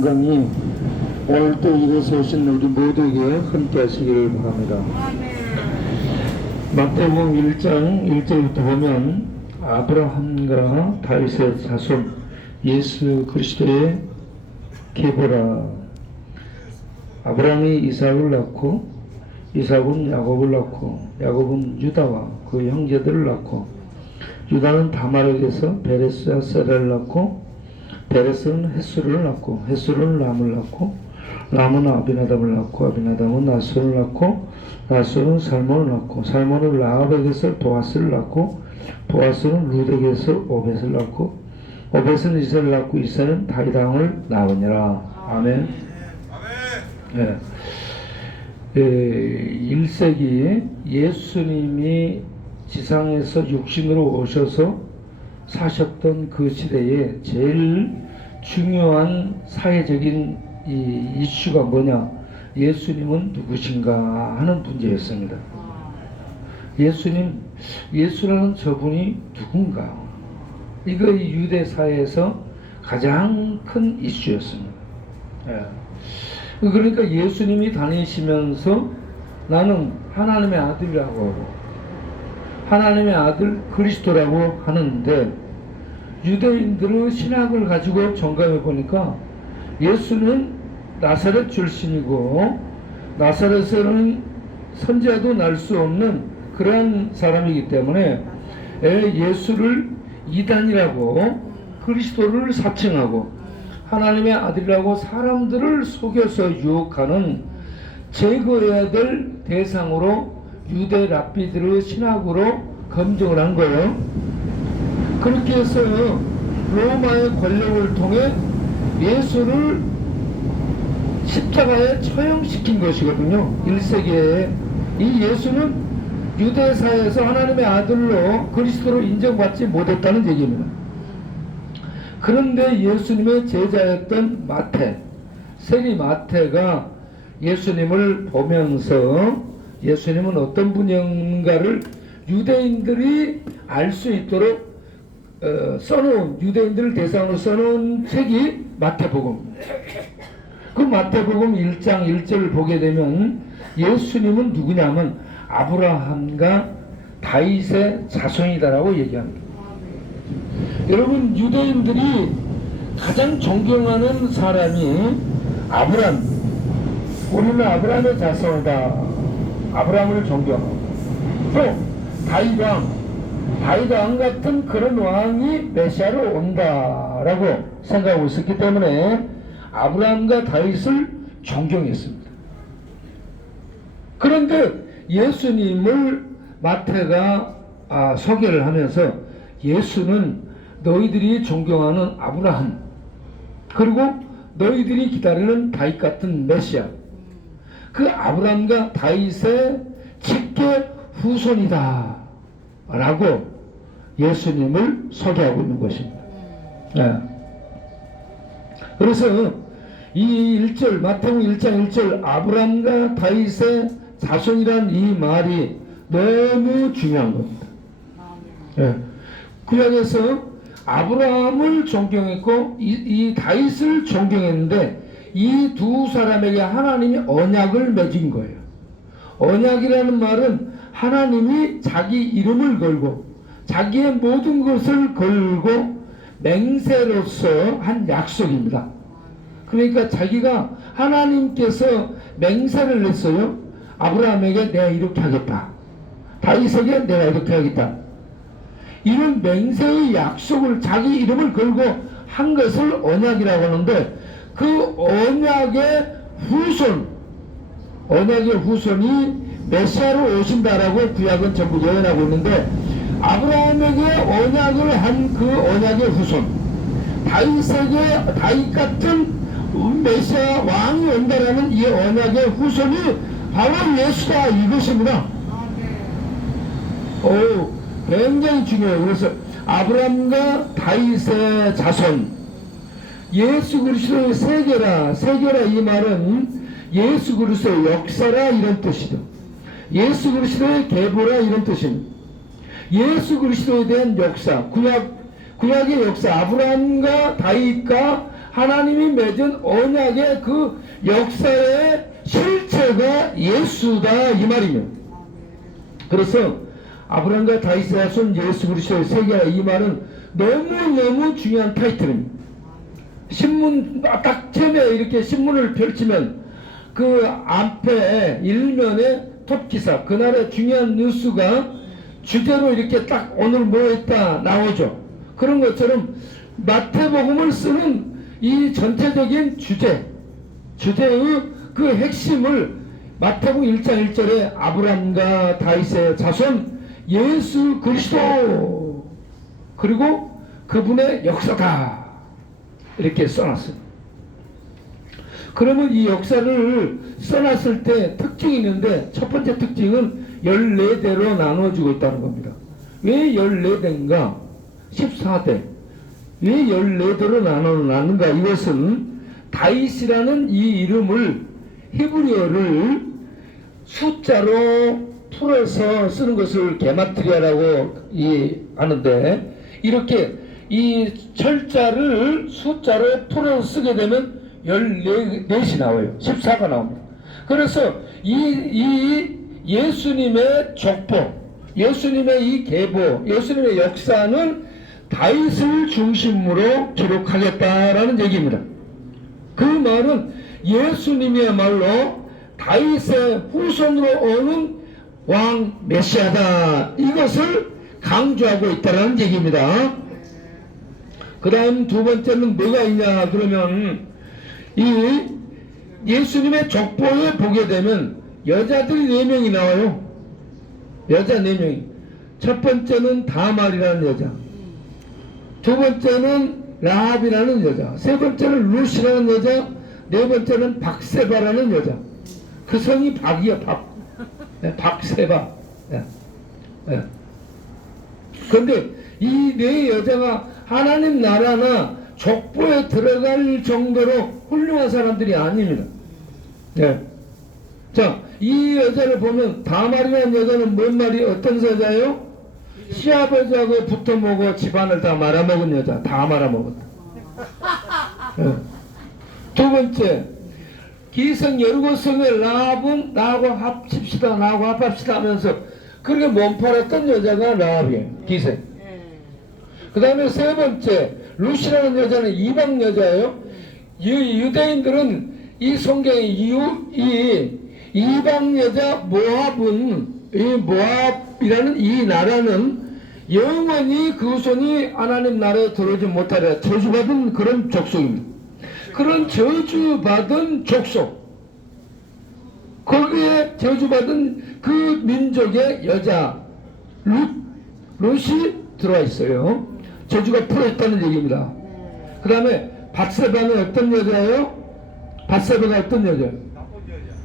건강히 오늘 또 이곳에 오신 우리 모두에게 함께 하시기를 바랍니다. 마태복음 1장 1절부터 보면 아브라함과 다윗의 자손 예수 그리스도의 계보라 아브라함이 이삭을 낳고 이삭은 야곱을 낳고 야곱은 유다와 그 형제들을 낳고 유다는 다말에게서 베레스와 세라를 낳고 베레스는 햇수를 낳고 햇수는 람을 낳고 람은 아비나답을 낳고 아비나답은 나스를 낳고 나스는 살몬을 낳고 살몬은 라합에게서 보아스를 낳고 보아스는 룻에게서 오벳을 낳고 오벳은 이사를 낳고 이사는 다이당을 낳으니라 아멘 예. 예, 1세기 예수님이 지상에서 육신으로 오셔서 사셨던 그 시대에 제일 중요한 사회적인 이 이슈가 뭐냐? 예수님은 누구신가 하는 문제였습니다. 예수님, 예수라는 저분이 누군가? 이거 이 유대 사회에서 가장 큰 이슈였습니다. 예. 그러니까 예수님이 다니시면서 나는 하나님의 아들이라고 하나님의 아들 그리스도라고 하는데 유대인들의 신학을 가지고 점검해 보니까 예수는 나사렛 출신이고 나사렛에는 선지자도 날 수 없는 그러한 사람이기 때문에 에, 예수를 이단이라고 그리스도를 사칭하고 하나님의 아들이라고 사람들을 속여서 유혹하는 제거해야 될 대상으로 유대 랍비들의 신학으로 검증을 한 거예요. 그렇게 해서 로마의 권력을 통해 예수를 십자가에 처형시킨 것이거든요. 1세기에 이 예수는 유대사에서 하나님의 아들로 그리스도로 인정받지 못했다는 얘기입니다. 그런데 예수님의 제자였던 마태, 세리 마태가 예수님을 보면서 예수님은 어떤 분인가를 유대인들이 알 수 있도록 어, 써놓은 유대인들을 대상으로 써놓은 책이 마태복음. 그 마태복음 1장 1절을 보게 되면 예수님은 누구냐면 아브라함과 다윗의 자손이다라고 얘기합니다. 여러분 유대인들이 가장 존경하는 사람이 아브람. 우리는 아브라함의 자손이다. 아브라함을 존경하고 또 다윗왕 다윗왕 같은 그런 왕이 메시아로 온다라고 생각하고 있었기 때문에 아브라함과 다윗을 존경했습니다. 그런데 예수님을 마태가 아, 소개를 하면서 예수는 너희들이 존경하는 아브라함 그리고 너희들이 기다리는 다윗 같은 메시아 그 아브라함과 다윗의 직계 후손이다 라고 예수님을 소개하고 있는 것입니다. 네. 그래서 이 1절 마태복음 1장 1절 아브라함과 다윗의 자손이란 이 말이 너무 중요한 겁니다. 네. 구약에서 아브라함을 존경했고 이, 이 다윗을 존경했는데 이 두 사람에게 하나님이 언약을 맺은 거예요. 언약이라는 말은 하나님이 자기 이름을 걸고 자기의 모든 것을 걸고 맹세로서 한 약속입니다. 그러니까 자기가 하나님께서 맹세를 했어요. 아브라함에게 내가 이렇게 하겠다. 다윗에게 내가 이렇게 하겠다. 이런 맹세의 약속을 자기 이름을 걸고 한 것을 언약이라고 하는데 그 언약의 후손, 언약의 후손이 메시아로 오신다라고 구약은 전부 예언하고 있는데 아브라함에게 언약을 한 그 언약의 후손, 다윗에게 다윗 같은 메시아 왕이 온다라는 이 언약의 후손이 바로 예수다 이것입니다. 오, 굉장히 중요해요. 그래서 아브라함과 다윗의 자손, 예수 그리스도의 세계라, 세계라 이 말은 예수 그리스도의 역사라 이런 뜻이죠. 예수 그리스도의 계보라 이런 뜻입니다. 예수 그리스도에 대한 역사, 구약 구약의 역사, 아브라함과 다윗과 하나님이 맺은 언약의 그 역사의 실체가 예수다 이 말이며 그래서 아브라함과 다윗의 손 예수 그리스도의 세계라 이 말은 너무너무 중요한 타이틀입니다. 신문 딱 처음에 이렇게 신문을 펼치면 그 앞에 일면에 톱 기사 그날의 중요한 뉴스가 주제로 이렇게 딱 오늘 뭐 했다 나오죠. 그런 것처럼 마태복음을 쓰는 이 전체적인 주제 주제의 그 핵심을 마태복음 1장 1절에 아브람과 다윗의 자손 예수 그리스도 그리고 그분의 역사다 이렇게 써놨어요. 그러면 이 역사를 써놨을 때 특징이 있는데 첫 번째 특징은 14대로 나누어지고 있다는 겁니다. 왜 14대인가? 14대. 왜 14대로 나누는가? 이것은 다윗이라는 이 이름을 히브리어를 숫자로 풀어서 쓰는 것을 게마트리아라고 이 하는데 이렇게 이 철자를 숫자로 풀어서 쓰게 되면 14이 나와요. 14가 나옵니다. 그래서 이, 이 예수님의 족보, 예수님의 이 계보, 예수님의 역사는 다윗을 중심으로 기록하겠다라는 얘기입니다. 그 말은 예수님이야말로 다윗의 후손으로 오는 왕 메시아다 이것을 강조하고 있다는 얘기입니다. 그 다음 두 번째는 뭐가 있냐 그러면 이 예수님의 족보에 보게 되면 여자들이 네 명이 나와요. 여자 네 명이. 첫 번째는 다말이라는 여자. 두 번째는 라합이라는 여자. 세 번째는 루시라는 여자. 네 번째는 박세바라는 여자. 그 성이 박이야, 박. 네, 박세바. 네. 네. 근데 이 네 여자가 하나님 나라나 족보에 들어갈 정도로 훌륭한 사람들이 아닙니다. 예. 자, 이 여자를 보면 다말이라는 여자는 뭔 말이 어떤 여자예요? 시아버지하고 붙어 먹어 집안을 다 말아먹은 여자, 다 말아먹었다. 예. 두 번째, 기성 여르고성의 라합은 나하고 합칩시다, 나하고 합합시다 하면서 그렇게 몸 팔았던 여자가 라합이에요, 기생. 그 다음에 세 번째, 루시라는 여자는 이방 여자예요. 유, 유대인들은 이 성경의 이유, 이 이방 여자 모압은, 이 모압이라는 이 나라는 영원히 그 손이 하나님 나라에 들어오지 못하리라 저주받은 그런 족속입니다. 그런 저주받은 족속. 거기에 저주받은 그 민족의 여자, 룻, 룻이 들어와 있어요. 저주가 풀어있다는 얘기입니다. 그 다음에 바세바는 어떤 여자예요? 바세바가 어떤 여자예요?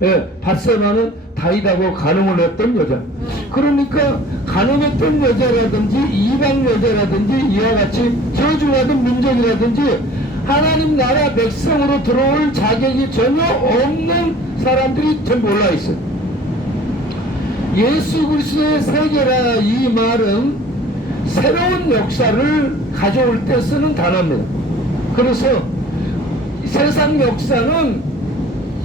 예, 바세바는 다윗하고 간음을 했던 여자. 그러니까 간음했던 여자라든지 이방 여자라든지 이와 같이 저주받은 민족이라든지 하나님 나라 백성으로 들어올 자격이 전혀 없는 사람들이 전부 올라 있어요. 예수 그리스도의 세계라 이 말은 새로운 역사를 가져올 때 쓰는 단어입니다. 그래서 세상 역사는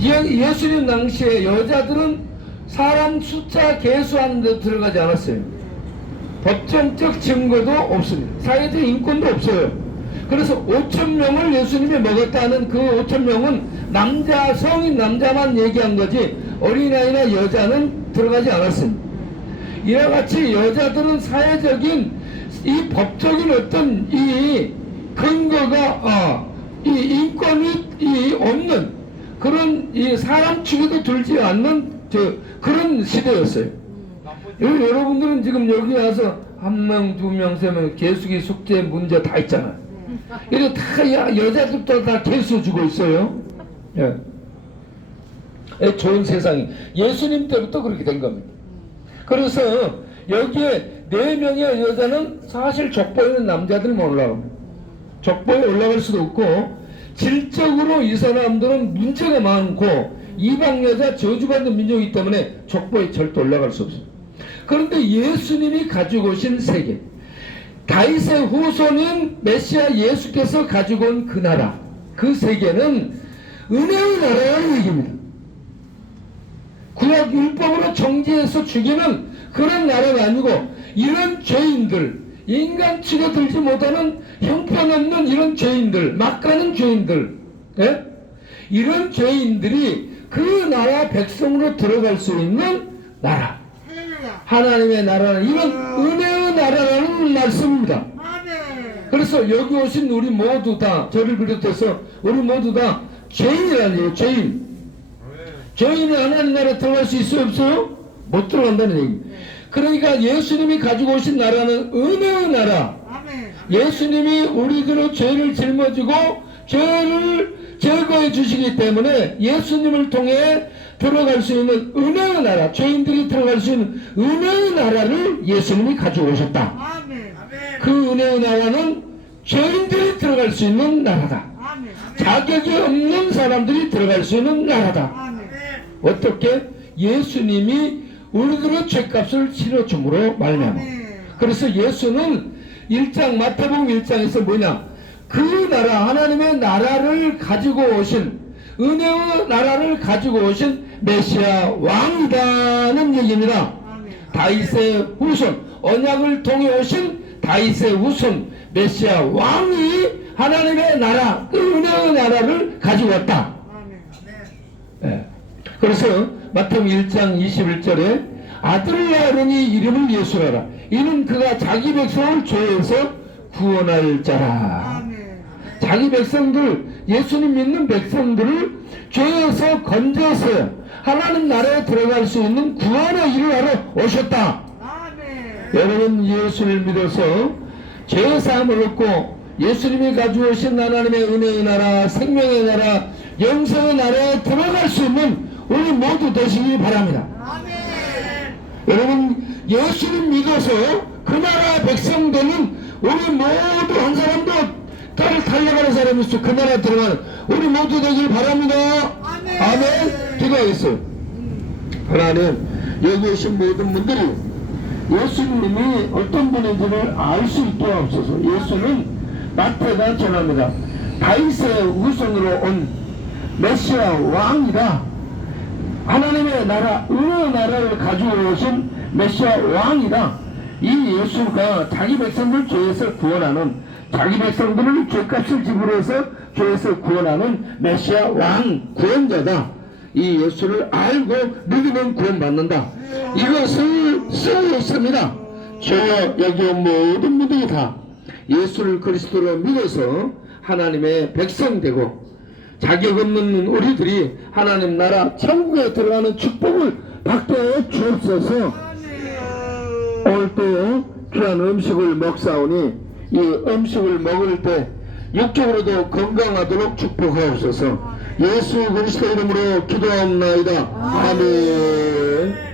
예- 예수님 당시에 여자들은 사람 숫자 계수하는 데 들어가지 않았어요. 법정적 증거도 없습니다. 사회적 인권도 없어요. 그래서 5천 명을 예수님이 먹었다는 그 5천 명은 남자 성인 남자만 얘기한 거지 어린아이나 여자는 들어가지 않았습니다. 이와 같이 여자들은 사회적인 이 법적인 어떤 이 근거가 어, 이 인권이 이 없는 그런 이 사람 축에도 들지 않는 저 그런 시대였어요. 여기 여러분들은 지금 여기 와서 한 명, 두 명, 세 명 개수기 숙제 문제 다 있잖아요. 이거 다 야- 여자들도 다 개수 주고 있어요. 예. 예, 좋은 세상이 예수님 때부터 그렇게 된 겁니다. 그래서 여기에 네 명의 여자는 사실 족보에는 남자들만 올라갑니다. 족보에 올라갈 수도 없고 질적으로 이 사람들은 문제가 많고 이방 여자 저주받는 민족이기 때문에 족보에 절대 올라갈 수 없습니다. 그런데 예수님이 가지고 오신 세계 다윗의 후손인 메시아 예수께서 가지고 온 그 나라 그 세계는 은혜의 나라라는 얘기입니다. 구약 율법으로 정지해서 죽이는 그런 나라가 아니고 이런 죄인들 인간 치가 들지 못하는 형편없는 이런 죄인들 막가는 죄인들 예? 이런 죄인들이 그 나라 백성으로 들어갈 수 있는 나라. 하나님의 나라는 이런 은혜의 나라라는 말씀입니다. 그래서 여기 오신 우리 모두 다 저를 비롯해서 우리 모두 다 죄인이라는 얘기예요. 죄인. 죄인은 하나님 나라에 들어갈 수 있어요 없어요? 못 들어간다는 얘기입니다. 그러니까 예수님이 가지고 오신 나라는 은혜의 나라. 아멘. 예수님이 우리들의 죄를 짊어지고 죄를 제거해 주시기 때문에 예수님을 통해 들어갈 수 있는 은혜의 나라, 죄인들이 들어갈 수 있는 은혜의 나라를 예수님이 가지고 오셨다. 아멘. 그 은혜의 나라는 죄인들이 들어갈 수 있는 나라다. 아멘. 자격이 없는 사람들이 들어갈 수 있는 나라다. 아멘. 어떻게? 예수님이 우리들의 죄값을 치러줌으로 말미암아. 그래서 예수는 1장 마태복음 1장에서 뭐냐? 그 나라 하나님의 나라를 가지고 오신 은혜의 나라를 가지고 오신 메시아 왕이다는 얘기입니다. 다윗의 후손 언약을 통해 오신 다윗의 후손 메시아 왕이 하나님의 나라 그 은혜의 나라를 가지고 왔다. 예. 그래서 마태복음 1장 21절에 아들을 낳으니 이름을 예수라라. 이는 그가 자기 백성을 죄에서 구원할 자라. 자기 백성들 예수님 믿는 백성들을 죄에서 건져서 하나님 나라에 들어갈 수 있는 구원의 일을 하러 오셨다. 여러분 예수를 믿어서 죄 사함을 얻고 예수님이 가지고 오신 하나님의 은혜의 나라, 생명의 나라, 영생의 나라에 들어갈 수 있는 우리 모두 되시기 바랍니다. 아멘. 여러분 예수를 믿어서 그 나라 백성 되는 우리 모두 한 사람도 딸을 달려가는 사람이 있어 그 나라에 들어가는 우리 모두 되길 바랍니다. 아멘. 아멘. 기도하겠어요. 하나님 여기 오신 모든 분들이 예수님이 어떤 분인지를 알 수 있게 하옵소서. 예수는 마태가 전합니다. 다윗의 후손으로 온 메시아 왕이다. 하나님의 나라, 은혜의 나라를 가지고 오신 메시아 왕이다. 이 예수가 자기 백성들 죄에서 구원하는 자기 백성들을 죄값을 지불해서 죄에서 구원하는 메시아 왕 구원자다. 이 예수를 알고 믿으면 구원받는다. 이것을 쓰고 있습니다. 저 여기 온 모든 분들이 다 예수를 그리스도로 믿어서 하나님의 백성 되고 자격 없는 우리들이 하나님 나라 천국에 들어가는 축복을 받게 해 주옵소서. 오늘 또 귀한 음식을 먹사오니 이 음식을 먹을 때 육적으로도 건강하도록 축복하옵소서. 예수 그리스도 이름으로 기도합나이다. 아멘.